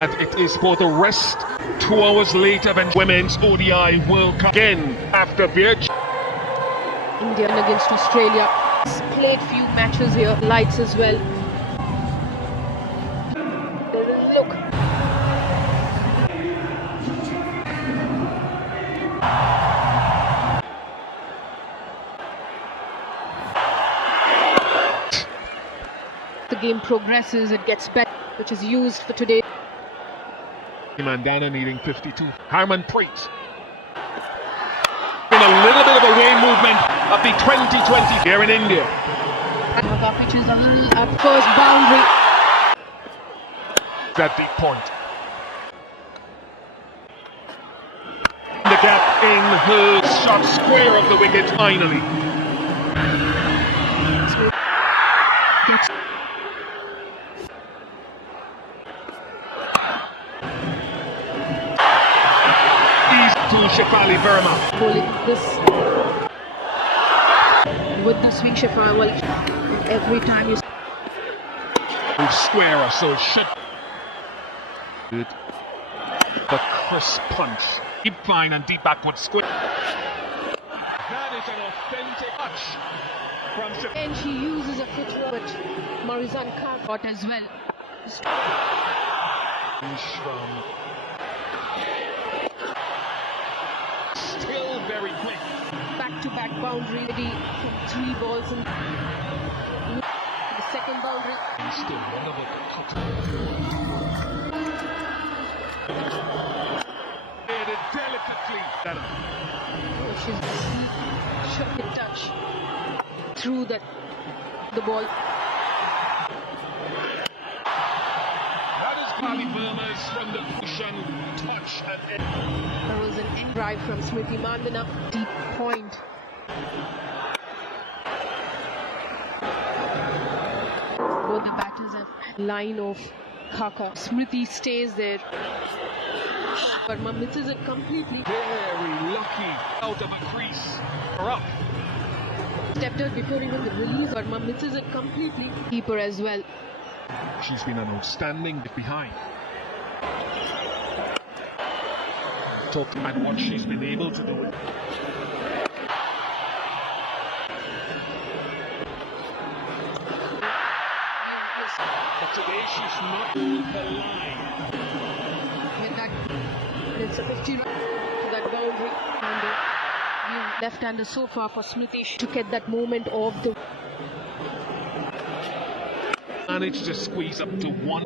And it is for the rest. 2 hours later, when Women's ODI World Cup again after Virgin. India against Australia. Played few matches here. Lights as well. There's a look. The game progresses, it gets better, which is used for today. Mandana needing 52. Harmanpreet. In a little bit of a way movement of the 2020 here in India. Which is a little at first boundary. That deep point. The gap in her shot square of the wicket finally. To Shefali Verma. With the swing, Shefali, well, every time you square or so should. Good. The crisp punch. Deep fine and deep backward square. That is an authentic touch from Shefali. And she uses a footwork, but Marizan can't got as well. Still very quick. Back-to-back boundary ready from 3 balls and the second boundary. Still another cut. Made it delicately. She's shook it touch through the ball. That is Shefali Verma's from the cushion touch at end. There was an end drive from Simriti Mandana, deep point. Both the batters have line of Khaka. Simriti stays there. Verma misses it completely. Very lucky out of a crease. Or up. Stepped out before even the release. Verma misses it completely. Keeper as well. She's been an outstanding behind. Talk at what she's been able to do. But today she's not on the line. With that, it's a 50 run to that boundary. And left-hander so far for Simriti to get that moment of the. Managed to squeeze up to 1.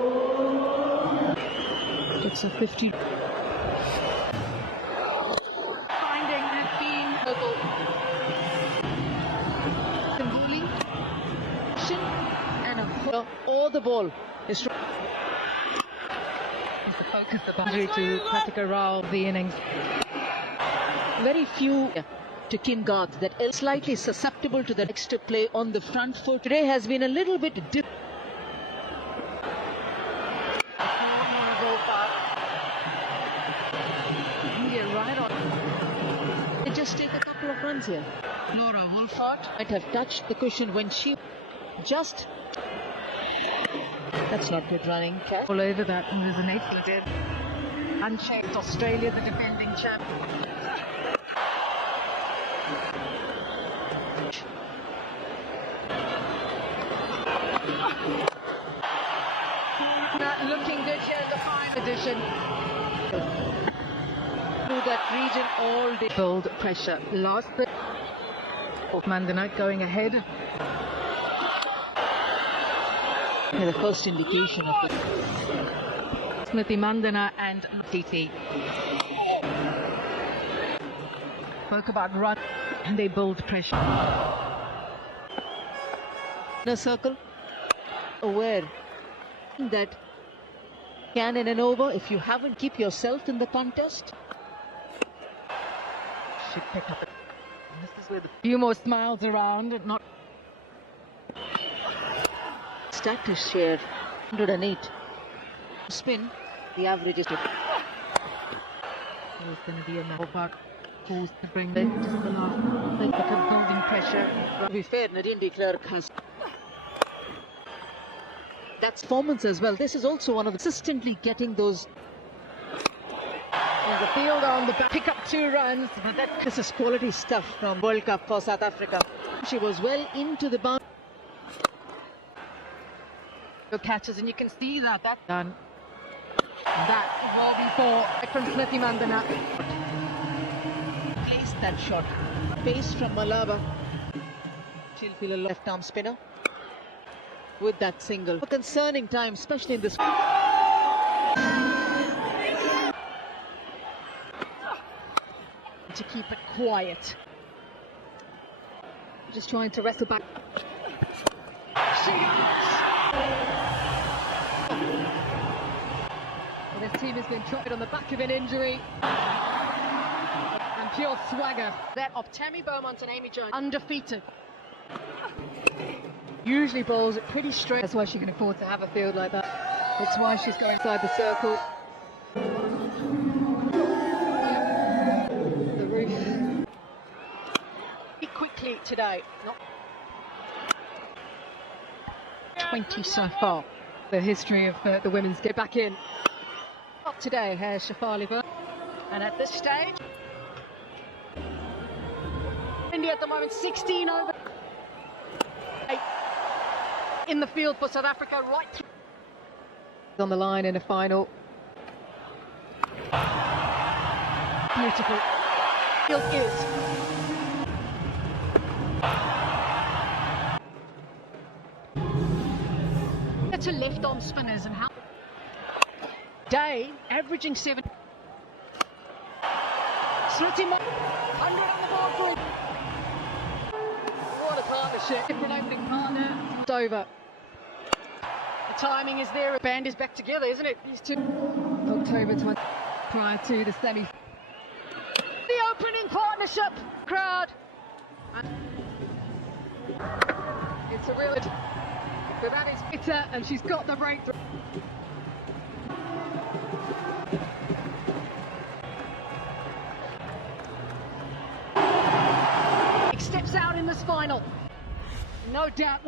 It's a 50. Finding that being and all the ball is the focus the boundary to Pratika Rao of the innings. Very few to Kim Garth that is slightly susceptible to the extra play on the front foot. Today has been a little bit different. Just take a couple of runs here. Laura Wolford might have touched the cushion when she just. That's not good running. All over that, and there's an 8-footed. Unchecked Australia, the defending champ. Not looking good here in the final edition. That region all day. Build pressure. Last bit of Mandana going ahead. The first indication of it. Simriti Mandana and Deepti spoke about run and they build pressure. In a circle, aware that can in an over, if you haven't keep yourself in the contest. Pick up. This is with a few more smiles around, not status share 108. Spin, the average is to. There's going to be a part who's to bring them to the last. Like building pressure. To be fair, Nadine de Klerk has. That's That's performance as well. This is also one of the consistently getting those. There's a fielder on the back, pick up 2 runs. This is quality stuff from World Cup for South Africa. She was well into the boundary. Catches, and you can see that done. That will be for Simriti Mandana. Placed that shot. Pace from Malava. She'll feel a left arm spinner with that single. A concerning time, especially in this. To keep it quiet. Just trying to wrestle back. Well, this team has been trotted on the back of an injury. And pure swagger. That of Tammy Beaumont and Amy Jones, undefeated. Usually bowls it pretty straight. That's why she can afford to have a field like that. That's why she's going inside the circle. The roof. Quickly today. Not 20 so far. The history of the women's get back in. Not today, here's Shafali. And at this stage, India at the moment 16 over. 8 in the field for South Africa, right through. On the line in a final. Beautiful. Field is. To left arm spinners and how Day averaging 7. Simriti 100 on the board for him. What a partnership. Different opening partner. It's over. The timing is there. The band is back together, isn't it? These two. October 20 prior to the semi. The opening partnership crowd. It's a real. It's bitter, and she's got the breakthrough. Steps out in this final. No doubt.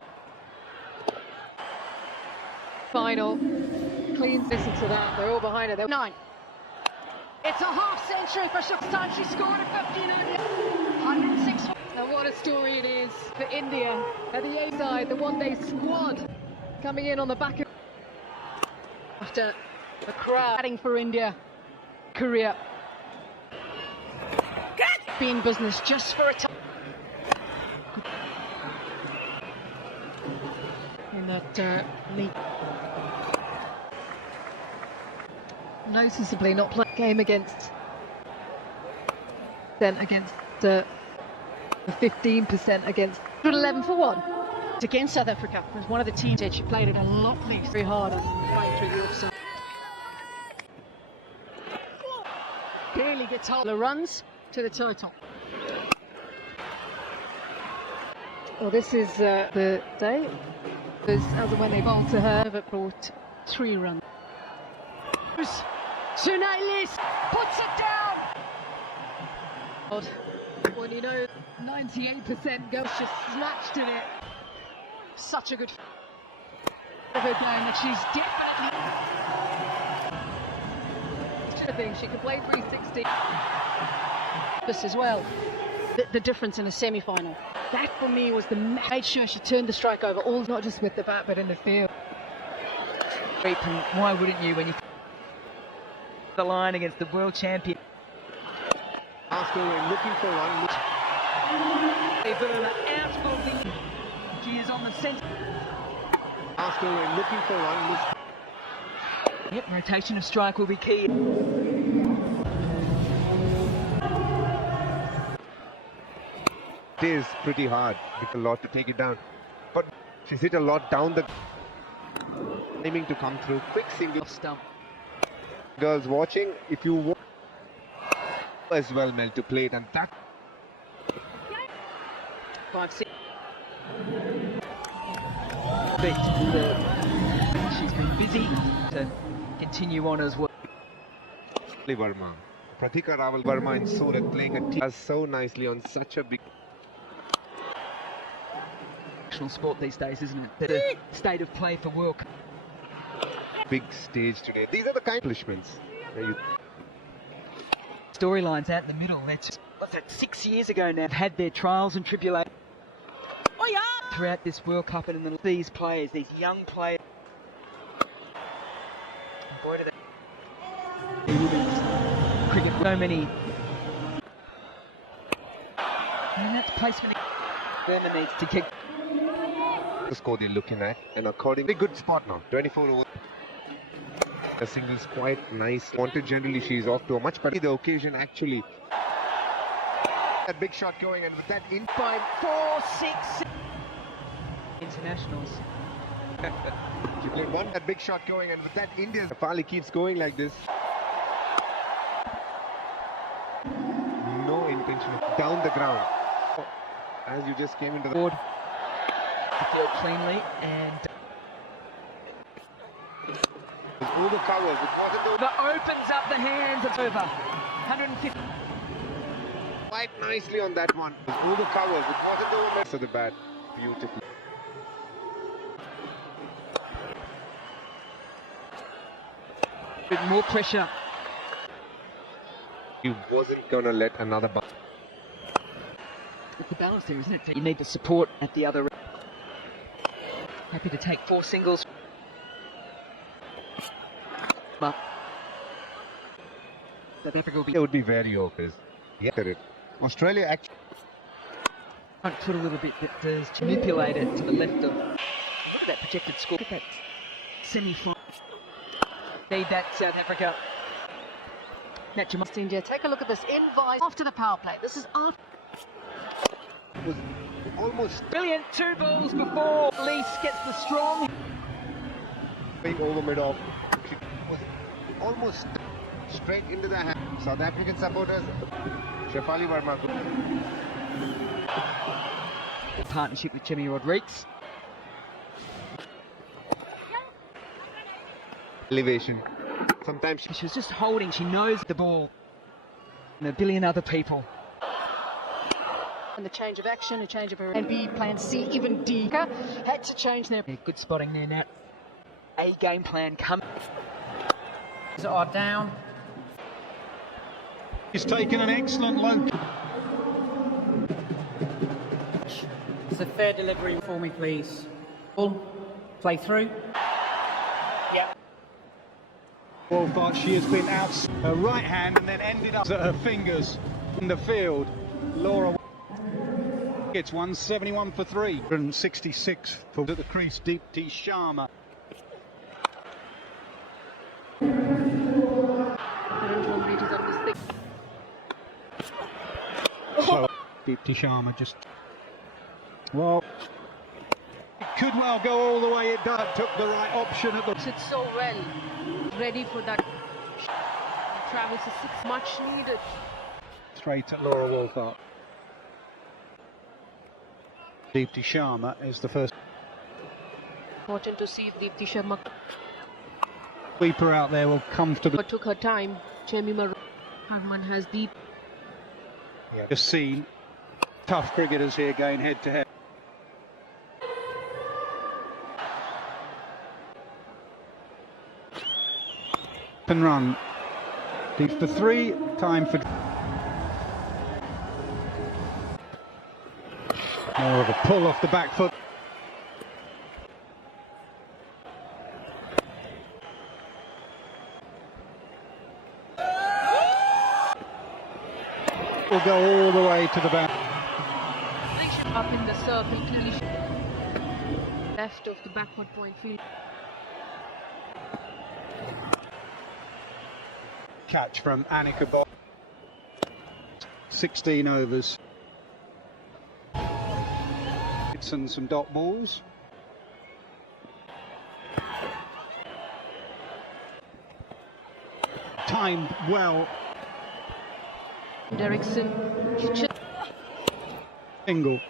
Final. Clean. Listen to that. They're all behind her. They're 9. It's a half century for time. She scored at 15 106. And what a story it is for India at the A side, the one-day squad coming in on the back of after the crowd batting for India career. Being business just for a time. In that league. Noticeably not playing game against then against the 15% against 11 for 1. It's against South Africa. It was one of the teams that she played it a lot less, very hard playing through the offside. Barely gets hold. The runs to the total. Well, this is the day. As and when they bowled to her, it brought 3 runs. Sunailis puts it down. When you know 98% goes, just snatched in it. Such a good of her game that she's definitely. Thing she could play 360. This as well. The difference in a semi-final. That for me was the made sure she turned the strike over. All not just with the bat but in the field. Why wouldn't you when you the line against the world champion? After looking for one. She is on the centre. After looking for one. Yep, rotation of strike will be key. It is pretty hard. It's a lot to take it down. But she's hit a lot down the aiming to come through. Quick single Stump. Girls watching, if you want as well, Mel, to play it, and that 5-6. She's been busy to continue on as well. Verma. Pratika Raval Verma in Surat playing a team does so nicely on such a big National sport these days, isn't it? The state of play for World Cup. big stage today. These are the kind of accomplishments. Storylines out in the middle. That's what's that? 6 years ago now. They've had their trials and tribulations. Oh yeah! Throughout this World Cup and in these players, these young players. Boy, do they women's cricket. So many. And that's placement. Burma needs to kick. The score they're looking at, and accordingly, good spot now. 24 overs. The singles quite nice. Wanted generally, she's off to a much better. The occasion actually. That big shot going, and with that in 5, 4, 6. Internationals. she played one. That big shot going, and with that India. Fali keeps going like this. No intention of down the ground. As you just came into the board. To field cleanly and over covers. It wasn't over. that opens up the hands. It's over. 150. Quite nicely on that one. Over covers. It wasn't over. So the bat, beautiful. With more pressure. He wasn't gonna let another bat. It's the balance there, isn't it? You need the support at the other. Happy to take 4 singles. But South Africa will be. It would be very obvious. Yeah, Australia actually. Front foot a little bit, that does manipulate it to the left of. Look at that projected score. Look at that semi-final. Need that, South Africa. Match West India. Take a look at this invite after the power play. This is after. Was almost brilliant. 2 balls before Lease gets the strong. going over mid-off. She was almost straight into the hand. South African supporters. Shefali Verma. Partnership with Jimmy Rodriguez. Elevation. Sometimes she was just holding. She knows the ball. And a billion other people. And the change of action, a change of and B, plan C, even D. Had to change their. Yeah, good spotting there, Nat. A game plan coming. Are down. He's taken an excellent low. It's a fair delivery for me, please. Ball, play through. Yep. Wolfart, she has been out her right hand and then ended up at her fingers in the field. Laura gets 171 for 3. 166 for at the crease. Deepti Sharma. So, Deepti Sharma just. Well, it could well go all the way. It does. Took the right option at the. It's so well. Ready for that. Travel to 6, much needed. Straight at Laura Wolfart. Deepti Sharma is the first. Important to see if Deepti Sharma Sweeper out there will comfortably. took her time. Jemima Harman has deep. Yeah. Just seen tough cricketers here going head to head. And run. Deep for 3. Time for. More of a pull off the back foot. Will go all the way to the back. Up in the circle, clearly left of the backward point field. Catch from Annika Bob. 16 overs. And some dot balls. Timed well. Derrickson. Single.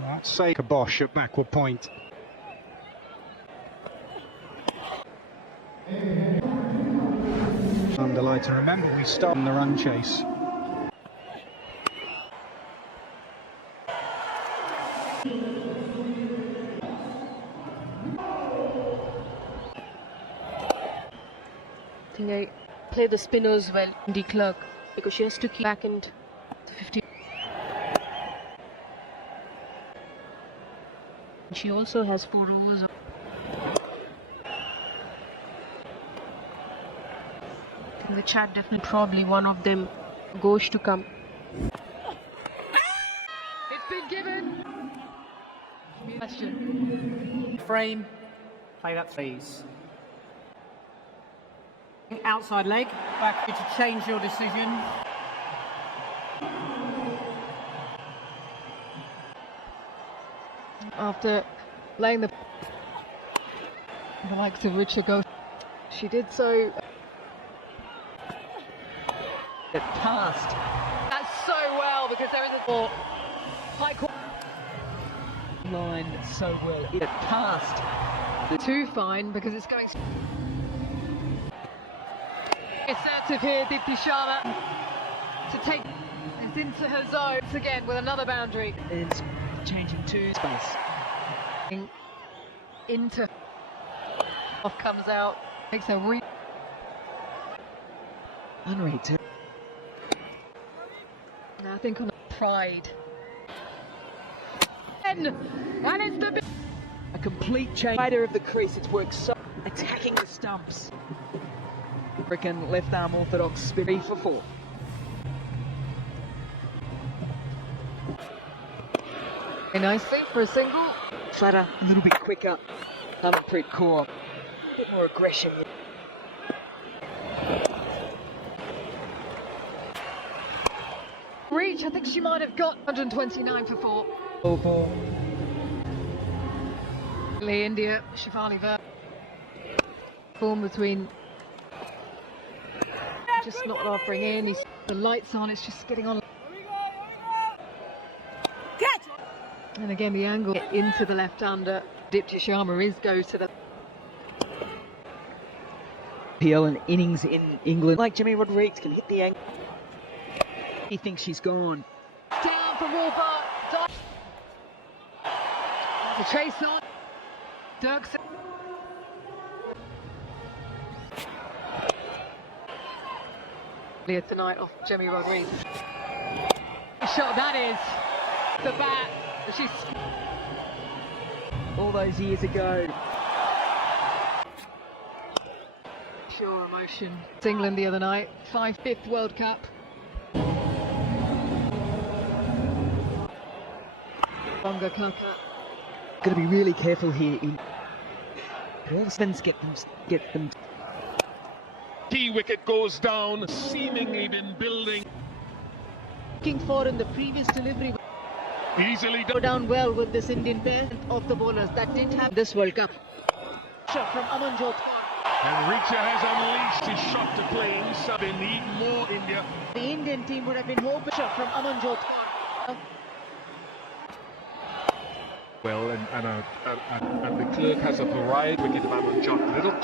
That's say Kabosh at backward point. Underline to remember we start on the run chase. play the spinners well, the clerk, because she has to keep back into 50. She also has 4 overs. In the chat, definitely probably one of them goes to come. It's been given. Question. Frame, play that please. Outside leg, back to change your decision. After laying the likes of Richard go, she did so. It passed. That's so well because there is a ball. High court. Line so well. It passed. Too fine because it's going. Assertive here, Deepti Sharma to take it into her zone again with another boundary. It's changing to space. Into off comes out, makes a Unrated. I think on pride. And it's the A complete change. Rider of the crease. It's worked so. Attacking the stumps. African left arm orthodox spin 3 for 4. very nicely for a single. Flatter, a little bit quicker. Pretty core. A bit more aggression. Reach, I think she might have got 129 for 4. Oh, ball. India, Shefali Ver. Form between. Just not offering any. The lights on, it's just getting on. And again, the angle into the left-hander. Deepti Sharma goes to the. PL and innings in England. Like Jimmy Rodriguez can hit the angle. He thinks she's gone. Down for Wolfer. The chase on. Dirksen. Here tonight off Jimmy Rodriguez. Shot that is. The bat. She's All those years ago. pure emotion. It's England the other night. 5th World Cup. Longer Cup. Got to be really careful here. All the spins get them. Key wicket goes down, seemingly been building. Looking for in the previous delivery. Easily Go done. down well with this Indian pair of the bowlers. That didn't happen this World Cup. Shot from Amanjot. And Richa has unleashed his shot to play inside. They need more India. The Indian team would have been hoping shot from Amanjot. Well, and the clerk has a variety wicket of Amanjot. Little